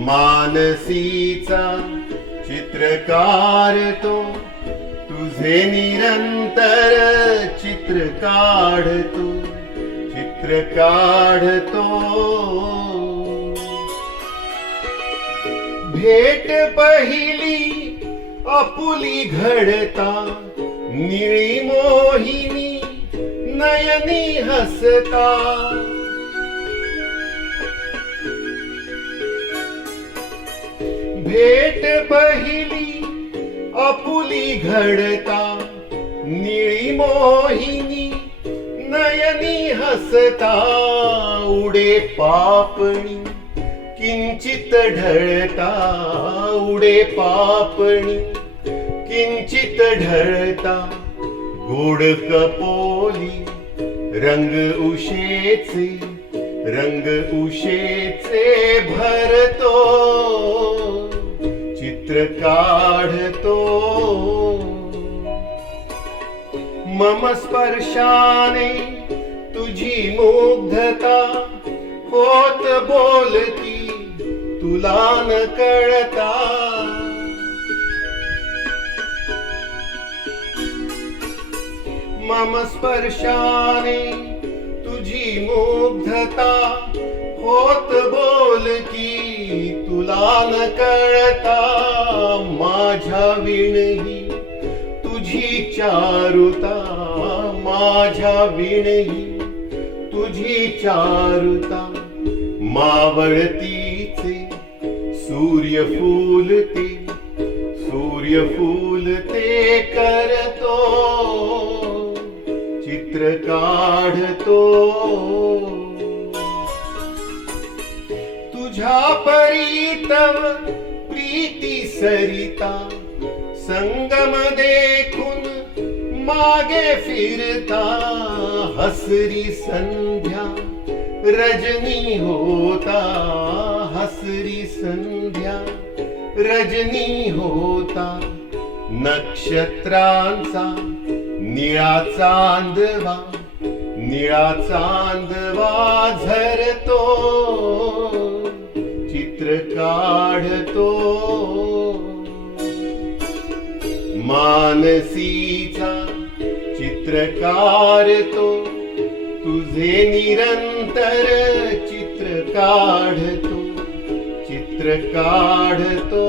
मानसीचा चित्रकार तो. तुझे निरंतर चित्र काढतो. चित्र काढतो. भेट पहिली आपुली घडता. निळी मोहिनी नयनी हसता. भेट पहिली आपुली घडता. निळी मोहिनी नयनी हसता. उडे पापणी किंचित ढळता. उडे पापणी किंचित ढळता. गोड कपोली रंग उशेचे रंग उशेचे भरतो. चित्र काढतो. मम स्पर्शाने तुझी मुग्धता होत बोलती तुला न कळता. मम स्पर्शाने तुझी मुग्धता होत तुला न कळता माझ्या विणही तुझी चारुता माझ्या विणही तुझी चारुता मावळतीचे सूर्य फुलते सूर्य फुलते करतो चित्र काढतो. तुझ्या परीतव प्रीती सरिता संगम देखून मागे फिरता हसरी संध्या रजनी होता हसरी संध्या रजनी होता नक्षत्रांचा निळा चांदवा निळा चांदवा झरतो चित्र काढतो मानसीचा चित्रकार तो तुझे निरंतर चित्र काढतो चित्र काढतो.